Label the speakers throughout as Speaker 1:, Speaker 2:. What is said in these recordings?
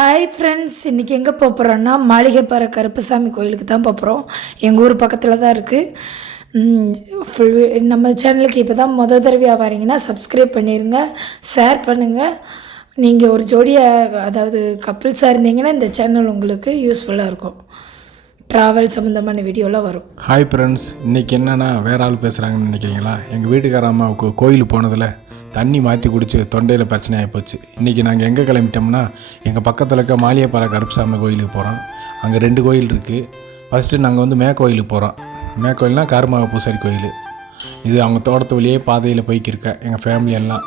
Speaker 1: Hi friends இன்றைக்கி எங்கே போகிறோன்னா மாளிகைப்பாறை கருப்பசாமி கோயிலுக்கு தான் போகிறோம் எங்கள் ஊர் பக்கத்தில் தான் இருக்குது ஃபுல் நம்ம சேனலுக்கு இப்போ தான் முத தடவையாக வரீங்கன்னா சப்ஸ்கிரைப் பண்ணிடுங்க ஷேர் பண்ணுங்கள் நீங்கள் ஒரு ஜோடியாக அதாவது கப்பிள்ஸாக இருந்தீங்கன்னா இந்த சேனல் உங்களுக்கு யூஸ்ஃபுல்லாக இருக்கும். ட்ராவல் சம்மந்தமான வீடியோலாம் வரும்.
Speaker 2: ஹாய் ஃப்ரெண்ட்ஸ் இன்றைக்கி என்னென்னா வேற ஆள் பேசுகிறாங்கன்னு நினைக்கிறீங்களா? எங்கள் வீட்டுக்கார அம்மாவுக்கு கோயிலுக்கு போனதில் தண்ணி மாற்றி குடிச்சு தொண்டையில் பிரச்சனை ஆகிப்போச்சு இன்றைக்கி நாங்கள் எங்கே கிளம்பிட்டோம்னா எங்கள் பக்கத்தில் இருக்க மாளிகைப்பாறை கருப்புசாமி கோயிலுக்கு போகிறோம் அங்கே ரெண்டு கோயில் இருக்குது ஃபஸ்ட்டு நாங்கள் வந்து மேக்கோயிலுக்கு போகிறோம் மேக்கோயில்னா கருமாவ பூசாரி கோயில். இது அவங்க தோட்டத்து வழியே பாதையில் போய்க்கிருக்கேன் எங்கள் ஃபேமிலி எல்லாம்.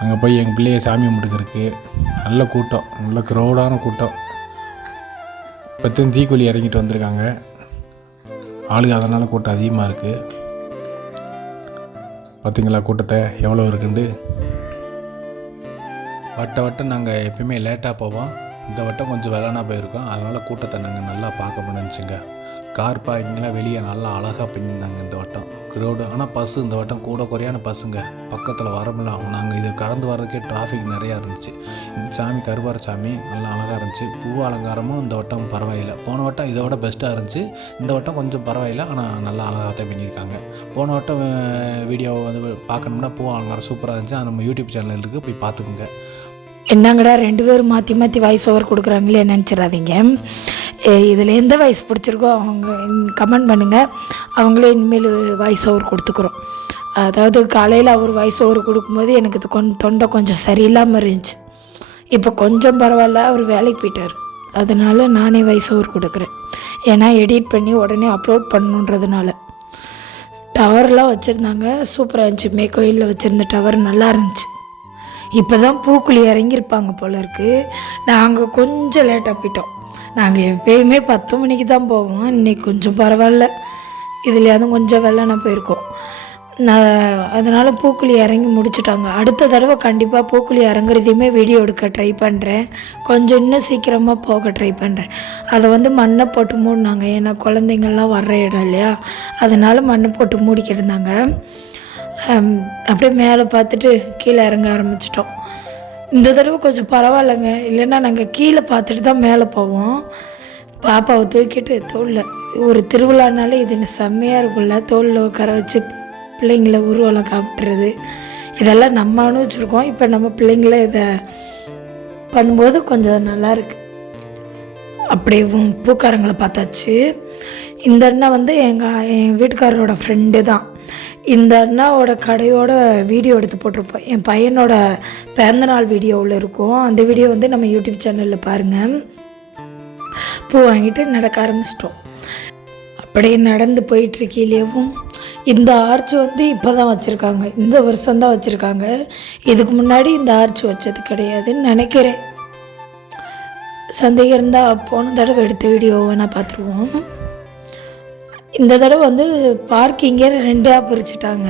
Speaker 2: அங்கே போய் எங்கள் பிள்ளைய சாமி கும்பிட்டுக்கிறதுக்கு நல்ல கூட்டம் நல்ல க்ரௌடான கூட்டம். இப்போத்தையும் தீக்குழி இறங்கிட்டு வந்திருக்காங்க. ஆளுக்கு அதனால் கூட்டம் அதிகமாக இருக்குது பார்த்தீங்களா கூட்டத்தை? எவ்வளோ இருக்குண்டு வட்ட வட்டம் நாங்கள் எப்பயுமே லேட்டாக போவோம். இந்த வட்டம் கொஞ்சம் வெள்ளனா போயிருக்கோம். அதனால் கூட்டத்தை நாங்கள் நல்லா பார்க்க முடிஞ்சுங்க. கார் பார்க்கிங்லாம் வெளியே நல்லா அழகாக பின்னிருந்தாங்க இந்த வட்டம். க்ரௌடு ஆனால் பஸ்ஸு இந்த வட்டம் கூட குறையான பஸ்ஸுங்க பக்கத்தில் வர முடியல நாங்கள் இது கடந்து வர்றதுக்கே டிராஃபிக் நிறையா இருந்துச்சு. இந்த சாமி கருவார சாமி நல்லா அழகாக இருந்துச்சு. பூ அலங்காரமும் இந்த வட்டம் பரவாயில்லை. போன வட்டம் இதோட பெஸ்ட்டாக இருந்துச்சு. இந்த வட்டம் கொஞ்சம் பரவாயில்லை. ஆனால் நல்லா அழகாக தான் பண்ணியிருக்காங்க. போன வட்டம் வீடியோ வந்து பார்க்கணும்னா பூ அலங்காரம் சூப்பராக இருந்துச்சு. அது நம்ம யூடியூப் சேனல் இருக்குது போய் பார்த்துக்குங்க.
Speaker 1: என்னங்கடா ரெண்டு பேரும் மாற்றி மாற்றி வாய்ஸ் ஓவர் கொடுக்குறாங்களே நினச்சிடாதீங்க இதில் எந்த வாய்ஸ் பிடிச்சிருக்கோ அவங்க கமெண்ட் பண்ணுங்கள் அவங்களே இனிமேல் வாய்ஸ் ஓவர் கொடுத்துக்குறோம். அதாவது காலையில் அவர் வாய்ஸ் ஓவர் கொடுக்கும்போது எனக்கு இது கொஞ்சம் தொண்டை கொஞ்சம் சரியில்லாமல் இருந்துச்சு. இப்போ கொஞ்சம் பரவாயில்ல அவர் வேலைக்கு போயிட்டார். அதனால் நானே வாய்ஸ் ஓவர் கொடுக்குறேன். ஏன்னா எடிட் பண்ணி உடனே அப்லோட் பண்ணணுன்றதுனால. டவர்லாம் வச்சுருந்தாங்க சூப்பராக இருந்துச்சு. மே கோயிலில் வச்சுருந்த டவர் நல்லா இருந்துச்சு. இப்போ தான் பூக்குழி இறங்கியிருப்பாங்க போல இருக்குது நாங்கள் கொஞ்சம் லேட்டாக போயிட்டோம். நாங்கள் எப்பயுமே பத்து மணிக்கு தான் போவோம். இன்னைக்கு கொஞ்சம் பரவாயில்ல. இதுலையாவது கொஞ்சம் வெள்ளனா போயிருக்கோம். நான் அதனால் பூக்குழி இறங்கி முடிச்சிட்டாங்க. அடுத்த தடவை கண்டிப்பாக பூக்குழி இறங்குறதையுமே வீடியோ எடுக்க ட்ரை பண்ணுறேன் கொஞ்சம் இன்னும் சீக்கிரமாக போக ட்ரை பண்ணுறேன் அதை வந்து மண்ணை போட்டு மூடினாங்க. ஏன்னா குழந்தைங்கள்லாம் வர்ற இடம் இல்லையா? அதனால் மண்ணை போட்டு மூடிக்கிட்டு இருந்தாங்க. அப்படியே மேலே பார்த்துட்டு கீழே இறங்க ஆரம்பிச்சிட்டோம். இந்த தடவை கொஞ்சம் பரவாயில்லைங்க. இல்லைன்னா நாங்கள் கீழே பார்த்துட்டு தான் மேலே போவோம். பாப்பாவை தூக்கிட்டு தோளில் ஒரு திருவிழானாலே இது என்ன செம்மையாக இருக்கும்ல. தோளில் உட்கார வச்சு பிள்ளைங்கள ஊர்வலம் காப்பிட்றது. இதெல்லாம் நம்ம அனுபவிச்சிருக்கோம் இப்போ நம்ம பிள்ளைங்கள இதை பண்ணும்போது கொஞ்சம் நல்லா அப்படி பூக்காரங்களை பார்த்தாச்சு. இந்த அண்ணா வந்து எங்கள் என் வீட்டுக்காரரோட ஃப்ரெண்டு தான். இந்த அண்ணாவோட கடையோட வீடியோ எடுத்து போட்டிருப்போம். என் பையனோட பிறந்தநாள் வீடியோவில் இருக்கும். அந்த வீடியோ வந்து நம்ம யூடியூப் சேனலில் பாருங்கள் பூ வாங்கிட்டு நடக்க ஆரம்பிச்சிட்டோம். அப்படியே நடந்து போயிட்டுருக்கையிலேயும் இந்த ஆர்ச் வந்து இப்போ தான் வச்சுருக்காங்க. இந்த வருஷம்தான் வச்சுருக்காங்க. இதுக்கு முன்னாடி இந்த ஆர்ச் வச்சது கிடையாதுன்னு நினைக்கிறேன். சந்தேகம் இருந்தால் போன தடவை எடுத்த வீடியோ நான் பார்த்துருவோம். இந்த தடவை வந்து பார்க்கிங்கே ரெண்டாக பிரிச்சுட்டாங்க.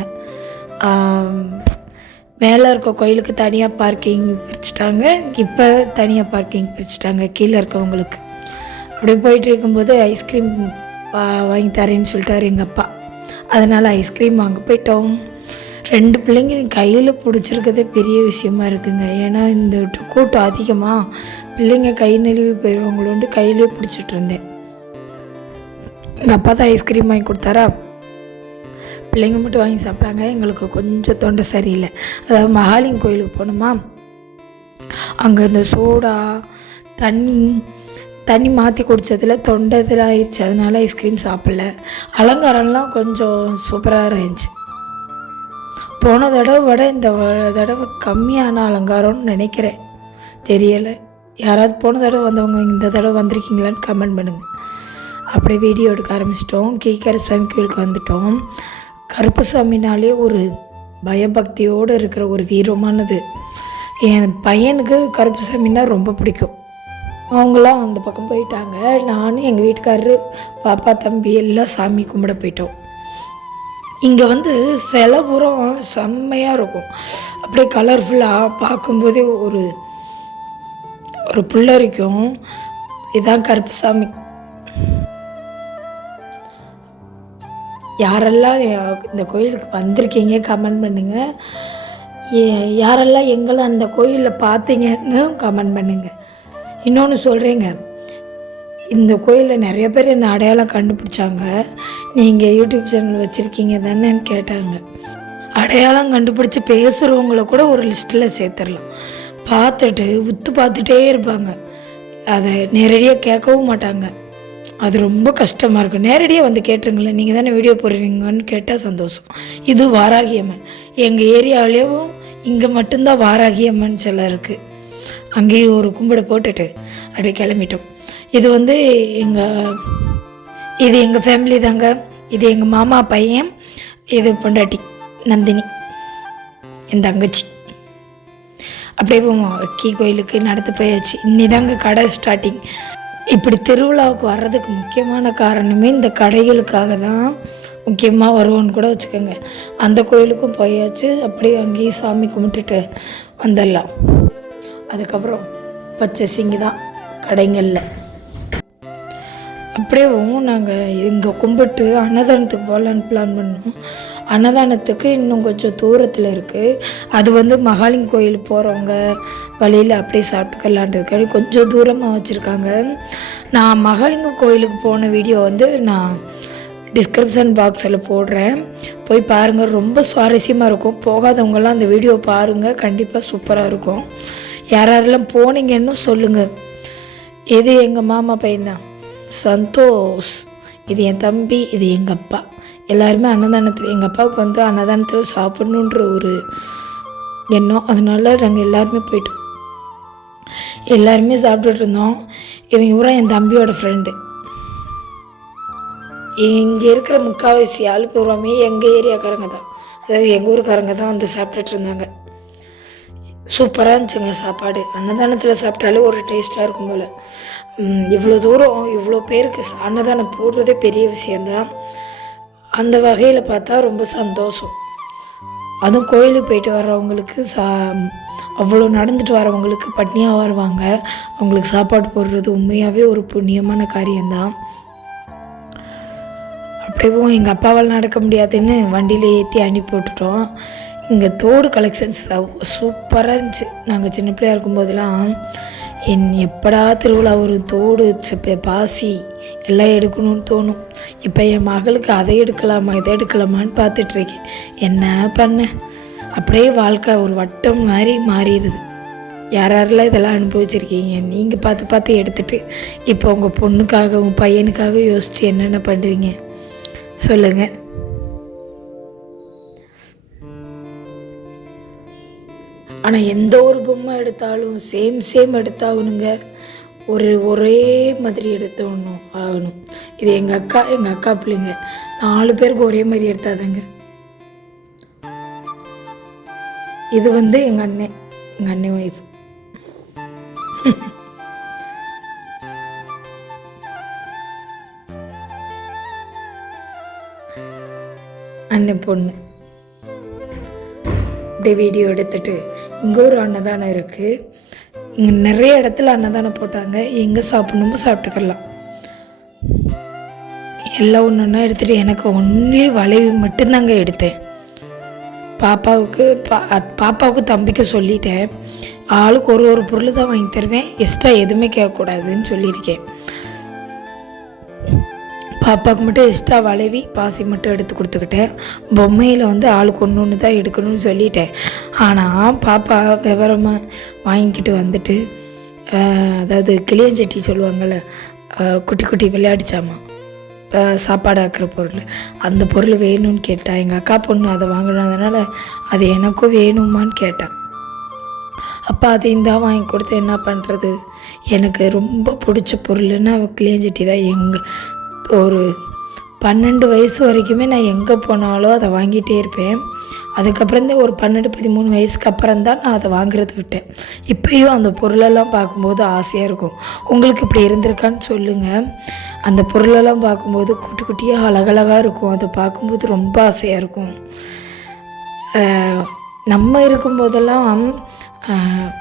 Speaker 1: மேலே இருக்க கோயிலுக்கு தனியாக பார்க்கிங் பிரிச்சுட்டாங்க. இப்போ தனியாக பார்க்கிங் பிரிச்சுட்டாங்க கீழே இருக்கவங்களுக்கு. அப்படி போயிட்டு இருக்கும்போது ஐஸ்கிரீம் வாங்கி தரேன்னு சொல்லிட்டாரு எங்கள் அப்பா. அதனால் ஐஸ்கிரீம் வாங்க போயிட்டோம். ரெண்டு பிள்ளைங்க கையில் பிடிச்சிருக்கதே பெரிய விஷயமா இருக்குங்க. ஏன்னா இந்த கூட்டம் அதிகமாக பிள்ளைங்க கை நழுவி போயிடுவாங்களோன்ட்டு கையிலே பிடிச்சிட்டு இருந்தேன். எங்கள் அப்பா தான் ஐஸ்கிரீம் வாங்கி கொடுத்தாரா? பிள்ளைங்க மட்டும் வாங்கி சாப்பிட்டாங்க. எங்களுக்கு கொஞ்சம் தொண்டை சரியில்லை. அதாவது மகாலிங் கோயிலுக்கு போனோமா அங்கே இந்த சோடா தண்ணி தண்ணி மாற்றி குடித்ததில் தொண்டை இதில் ஆயிடுச்சு. அதனால ஐஸ்கிரீம் சாப்பிடல. அலங்காரம்லாம் கொஞ்சம் சூப்பராக இருந்துச்சு. போன தடவை விட இந்த வ- தடவை கம்மியான அலங்காரம்னு நினைக்கிறேன். தெரியலை. யாராவது போன தடவை வந்தவங்க இந்த தடவை வந்திருக்கீங்களான்னு கமெண்ட் பண்ணுங்கள் அப்படியே வீடியோ எடுக்க ஆரம்பிச்சிட்டோம். கீக்கரசாமி கோயிலுக்கு வந்துட்டோம். கருப்பசாமினாலே ஒரு பயபக்தியோடு இருக்கிற ஒரு வீரமானது. என் பையனுக்கு கருப்பசாமின்னா ரொம்ப பிடிக்கும். அவங்களாம் அந்த பக்கம் போயிட்டாங்க. நானும் எங்கள் வீட்டுக்காரரு பாப்பா தம்பி எல்லாம் சாமி கும்பிட போயிட்டோம். இங்கே வந்து செலவுரம் செம்மையாக இருக்கும். அப்படியே கலர்ஃபுல்லாக பார்க்கும்போதே ஒரு ஒரு புல்லரிக்கும். கருப்பு கருப்புசாமி. யாரெல்லாம் இந்த கோயிலுக்கு வந்திருக்கீங்க கமெண்ட் பண்ணுங்கள் யாரெல்லாம் எங்களை அந்த கோயிலில் பார்த்தீங்கன்னு கமெண்ட் பண்ணுங்கள் இன்னொன்று சொல்கிறேங்க இந்த கோயிலில் நிறைய பேர் என்னை அடையாளம் கண்டுபிடிச்சாங்க. நீங்கள் யூடியூப் சேனல் வச்சுருக்கீங்க தானேன்னு கேட்டாங்க. அடையாளம் கண்டுபிடிச்சி பேசுகிறவங்கள கூட ஒரு லிஸ்ட்டில் சேர்த்துடலாம். பார்த்துட்டு உத்து பார்த்துட்டே இருப்பாங்க. அதை நேரடியாக கேட்கவும் மாட்டாங்க. அது ரொம்ப கஷ்டமாக இருக்கும். நேரடியாக வந்து கேட்டுருங்களேன். நீங்கள் தானே வீடியோ போடுவீங்கன்னு கேட்டால் சந்தோஷம். இது வாராகி அம்மன் எங்கள் ஏரியாவிலேயும் இங்கே மட்டும்தான் வாராகி அம்மன் சிலை இருக்குது அங்கேயும் ஒரு கும்பிட போட்டுட்டு அப்படியே கிளம்பிட்டோம். இது வந்து எங்கள் இது எங்கள் ஃபேமிலி தாங்க. இது எங்கள் மாமா பையன். இது பொண்டாட்டி நந்தினி. என் தங்கச்சி. அப்படியே போவோம். அக்கி கோயிலுக்கு நடந்து போயாச்சு. இன்னிதாங்க கடை ஸ்டார்டிங் இப்படி திருவிழாவுக்கு வர்றதுக்கு முக்கியமான காரணமே இந்த கடைகளுக்காக தான் முக்கியமாக வருவோன்னு கூட வச்சுக்கோங்க. அந்த கோயிலுக்கும் போயாச்சு அப்படியே அங்கேயும் சாமி கும்பிட்டுட்டு வந்துடலாம். அதுக்கப்புறம் பச்சரிசிங்க தான் கடைங்களில். அப்படியேவும் நாங்கள் இங்கே கும்பிட்டு அன்னதானத்துக்கு போகலான்னு பிளான் பண்ணோம். அன்னதானத்துக்கு இன்னும் கொஞ்சம் தூரத்தில் இருக்குது அது வந்து மகாலிங் கோயில் போகிறவங்க வழியில் அப்படியே சாப்பிட்டுக்கலான்றதுக்காக கொஞ்சம் தூரமாக வச்சுருக்காங்க. நான் மகாலிங்க கோயிலுக்கு போன வீடியோ வந்து நான் டிஸ்கிரிப்ஷன் பாக்ஸில் போடுறேன். போய் பாருங்கள் ரொம்ப சுவாரஸ்யமாக இருக்கும். போகாதவங்கெல்லாம் அந்த வீடியோ பாருங்கள் கண்டிப்பாக சூப்பராக இருக்கும். யார் யாரெல்லாம் போனீங்கன்னு சொல்லுங்கள் எது எங்கள் மாமா பையன்தான்? சந்தோஷ். இது என் தம்பி இது எங்கள் அப்பா. எல்லாருமே அன்னதானத்தில் எங்கள் அப்பாவுக்கு வந்து அன்னதானத்தில் சாப்பிடணுன்ற ஒரு எண்ணம். அதனால நாங்கள் எல்லாருமே போயிட்டோம். எல்லாருமே சாப்பிட்டுட்டு இருந்தோம். இவங்க பூரா என் தம்பியோட ஃப்ரெண்டு இங்கே இருக்கிற முக்கால்வாசி ஆள் பூராமே எங்கள் ஏரியாக்காரங்க தான். அதாவது எங்கள் ஊருக்காரங்க தான் வந்து சாப்பிட்டுட்டு இருந்தாங்க. சூப்பராக இருந்துச்சுங்க சாப்பாடு. அன்னதானத்தில் சாப்பிட்டாலே ஒரு டேஸ்ட்டாக இருக்கும் போல். இவ்வளோ தூரம் இவ்வளோ பேருக்கு அன்னதானம் போடுறதே பெரிய விஷயந்தான் அந்த வகையில் பார்த்தா ரொம்ப சந்தோஷம். அதுவும் கோயிலுக்கு போயிட்டு வர்றவங்களுக்கு சா அவ்வளோ நடந்துட்டு வரவங்களுக்கு பட்னியாக வருவாங்க. அவங்களுக்கு சாப்பாடு போடுறது உண்மையாகவே ஒரு புண்ணியமான காரியம்தான். அப்படியே எங்கள் அப்பாவால் நடக்க முடியாதுன்னு வண்டியில் ஏற்றி அனுப்பி விட்டுட்டோம் இங்கே தோடு கலெக்ஷன்ஸ் சூப்பராக இருந்துச்சு. நாங்கள் சின்ன பிள்ளையா இருக்கும்போதெல்லாம் என் எப்படா திருவிழா ஒரு தோடு செப்ப- பாசி எல்லாம் எடுக்கணும்னு தோணும். இப்போ என் மகளுக்கு அதை எடுக்கலாமா இதை எடுக்கலாமான்னு பார்த்துட்ருக்கேன். என்ன பண்ண? அப்படியே வாழ்க்கை ஒரு வட்டம் மாதிரி மாறிடுது. யார் யாரெல்லாம் இதெல்லாம் அனுபவிச்சிருக்கீங்க நீங்கள் பார்த்து பார்த்து எடுத்துட்டு இப்போ உங்கள் பொண்ணுக்காக உங்கள் பையனுக்காக யோசித்து என்னென்ன பண்ணுறீங்க சொல்லுங்கள் ஆனால் எந்த ஒரு பொம்மை எடுத்தாலும் சேம் சேம் எடுத்தாகணுங்க. ஒரு ஒரே மாதிரி எடுத்தோணும் ஆகணும். இது எங்கள் அக்கா எங்கள் அக்கா பிள்ளைங்க. நாலு பேருக்கு ஒரே மாதிரி எடுத்தாதாங்க. இது வந்து எங்கள் அண்ணன் எங்கள் அண்ணன் ஒய்ஃப் அண்ணன் பொண்ணு. அப்படியே வீடியோ எடுத்துட்டு இங்கே ஒரு அன்னதானம் இருக்குது இங்கே நிறைய இடத்துல அன்னதானம் போட்டாங்க. எங்கே சாப்பிடணுமோ சாப்பிட்டுக்கலாம். எல்லாம் ஒன்று ஒன்றா எடுத்துகிட்டு எனக்கு ஒன்லி வளைவு மட்டும்தாங்க எடுத்தேன். பாப்பாவுக்கு பா பாப்பாவுக்கு தம்பிக்கு சொல்லிட்டேன். ஆளுக்கு ஒரு ஒரு பொருள் தான் வாங்கி தருவேன். எக்ஸ்ட்ரா எதுவுமே கேட்கக்கூடாதுன்னு சொல்லியிருக்கேன். பாப்பாவுக்கு மட்டும் எக்ஸ்ட்ரா வளைவி பாசி மட்டும் எடுத்து கொடுத்துக்கிட்டேன். பொம்மையில் வந்து ஆளுக்கு ஒன்று ஒன்று தான் எடுக்கணும்னு சொல்லிட்டேன். ஆனால் பாப்பா விவரமாக வாங்கிக்கிட்டு வந்துட்டு அதாவது கிளியஞ்சட்டி சொல்லுவாங்கள்ல குட்டி குட்டி விளையாடிச்சாமா இப்போ சாப்பாடு ஆக்கிற பொருள். அந்த பொருள் வேணும்னு கேட்டா எங்கள் அக்கா பொண்ணு அதை வாங்கினதுனால அது எனக்கும் வேணுமான்னு கேட்டான் அப்பா அதையும் தான் வாங்கி கொடுத்து என்ன பண்ணுறது எனக்கு ரொம்ப பிடிச்ச பொருள்னா கிளியஞ்சட்டி தான். எங்கள் ஒரு பன்னெண்டு வயசு வரைக்குமே நான் எங்கே போனாலும் அதை வாங்கிட்டே இருப்பேன். அதுக்கப்புறம் தான் ஒரு பன்னெண்டு பதிமூணு வயசுக்கு அப்புறம் தான் நான் அதை வாங்குறது விட்டேன். இப்பயும் அந்த பொருளெல்லாம் பார்க்கும்போது ஆசையாக இருக்கும். உங்களுக்கு இப்படி இருந்திருக்கான்னு சொல்லுங்கள் அந்த பொருளெல்லாம் பார்க்கும்போது குட்டி குட்டியாக அழகழகாக இருக்கும். அதை பார்க்கும்போது ரொம்ப ஆசையாக இருக்கும். நம்ம இருக்கும்போதெல்லாம்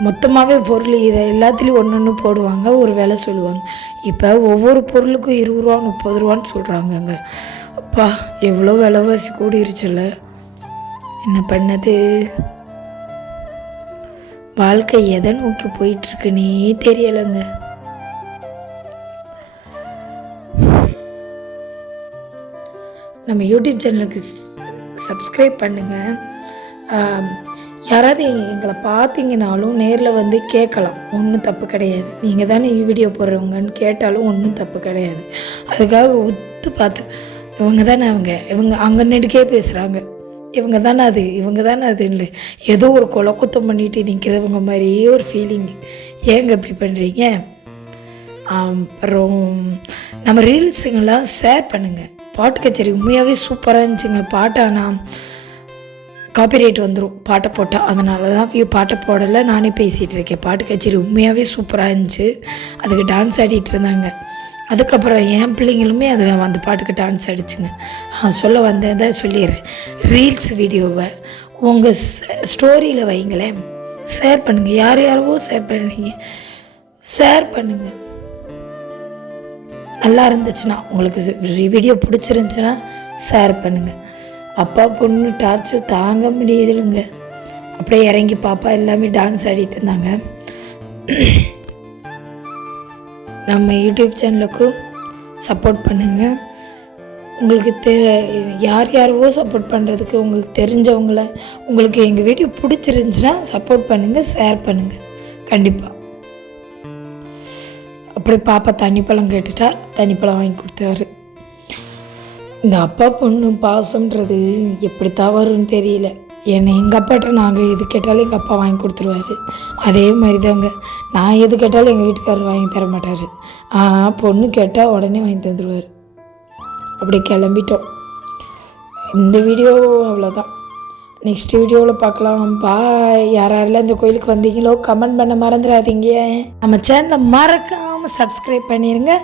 Speaker 1: மொத்தமாகவே பொருள் இதை எல்லாத்துலேயும் ஒன்று ஒன்று போடுவாங்க ஒரு விலை சொல்லுவாங்க. இப்போ ஒவ்வொரு பொருளுக்கும் இருபது ரூபா முப்பது ரூபான்னு சொல்கிறாங்கங்க அப்பா எவ்வளோ விலைவாசி கூடிருச்சுல என்ன பண்ணது? வாழ்க்கை எதை நோக்கி போயிட்டுருக்குன்னே தெரியலைங்க. நம்ம யூடியூப் சேனலுக்கு சப்ஸ்கிரைப் பண்ணுங்கள் யாராவது எங்களை பார்த்தீங்கனாலும் நேரில் வந்து கேட்கலாம். ஒன்றும் தப்பு கிடையாது. நீங்கள் தானே வீடியோ போடுறவங்கன்னு கேட்டாலும் ஒன்றும் தப்பு கிடையாது. அதுக்காக ஒத்து பார்த்து இவங்க தானே அவங்க. இவங்க அங்கே நெடுக்கே பேசுகிறாங்க இவங்க தானே அது இவங்க தானே அதுன்னு. ஏதோ ஒரு கொலை குத்தம் பண்ணிட்டு நிற்கிறவங்க மாதிரியே ஒரு ஃபீலிங்கு ஏங்க இப்படி பண்ணுறீங்க அப்புறம் நம்ம ரீல்ஸுங்கெல்லாம் ஷேர் பண்ணுங்கள் பாட்டு கச்சேரி உண்மையாகவே சூப்பராக இருந்துச்சுங்க. பாட்டானா? காப்பிரைட் வந்துடும் பாட்டை போட்டால் அதனால தான் வியூ பாட்டை போடலை. நானே பேசிகிட்டு இருக்கேன். பாட்டு கச்சேரி உண்மையாகவே சூப்பராக இருந்துச்சு. அதுக்கு டான்ஸ் ஆடிட்டு இருந்தாங்க. அதுக்கப்புறம் என் பிள்ளைங்களுமே அது அந்த பாட்டுக்கு டான்ஸ் அடிச்சுங்க சொல்ல சொல்ல வந்ததை சொல்லிடுறேன். ரீல்ஸ் வீடியோவை உங்கள் ஸ்டோரியில் வைங்களேன். ஷேர் பண்ணுங்கள் யார் யாரோ ஷேர் பண்ணுறீங்க ஷேர் பண்ணுங்கள் நல்லா இருந்துச்சுன்னா உங்களுக்கு வீடியோ பிடிச்சிருந்துச்சுன்னா ஷேர் பண்ணுங்கள் அப்பா பொண்ணு டார்ச்சர் தாங்க முடியுதுல்லைங்க. அப்படியே இறங்கி பாப்பா எல்லாமே டான்ஸ் ஆடிட்டு இருந்தாங்க. நம்ம யூடியூப் சேனலுக்கும் சப்போர்ட் பண்ணுங்கள் உங்களுக்கு தெ யார் யாரவோ சப்போர்ட் பண்ணுறதுக்கு உங்களுக்கு தெரிஞ்சவங்கள உங்களுக்கு எங்கள் வீடியோ பிடிச்சிருந்துச்சுன்னா சப்போர்ட் பண்ணுங்கள் ஷேர் பண்ணுங்கள் கண்டிப்பாக அப்படி பாப்பா தண்ணி பழம் கேட்டுட்டா தண்ணி பழம் வாங்கி கொடுத்தாரு. இந்த அப்பா பொண்ணு பாசம்ன்றது எப்படித்தான் வரும்னு தெரியல. என்னை எங்கள் அப்பாட்ட நாங்கள் எது கேட்டாலும் எங்கள் அப்பா வாங்கி கொடுத்துருவாரு. அதே மாதிரி தாங்க நான் எது கேட்டாலும் எங்கள் வீட்டுக்காரர் வாங்கி தர மாட்டார். ஆனால் பொண்ணு கேட்டால் உடனே வாங்கி தந்துடுவார் அப்படி கிளம்பிட்டோம். இந்த வீடியோ அவ்வளோதான் நெக்ஸ்ட் வீடியோவில் பார்க்கலாம். பாய் யார் யாரெல்லாம் இந்த கோயிலுக்கு வந்தீங்களோ கமெண்ட் பண்ண மறந்துடாதீங்க நம்ம சேனலை மறக்காமல் சப்ஸ்கிரைப் பண்ணிடுங்க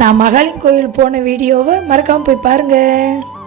Speaker 1: நான் மகாலிங் கோயில் போன வீடியோவை மறக்காமல் போய் பாருங்கள்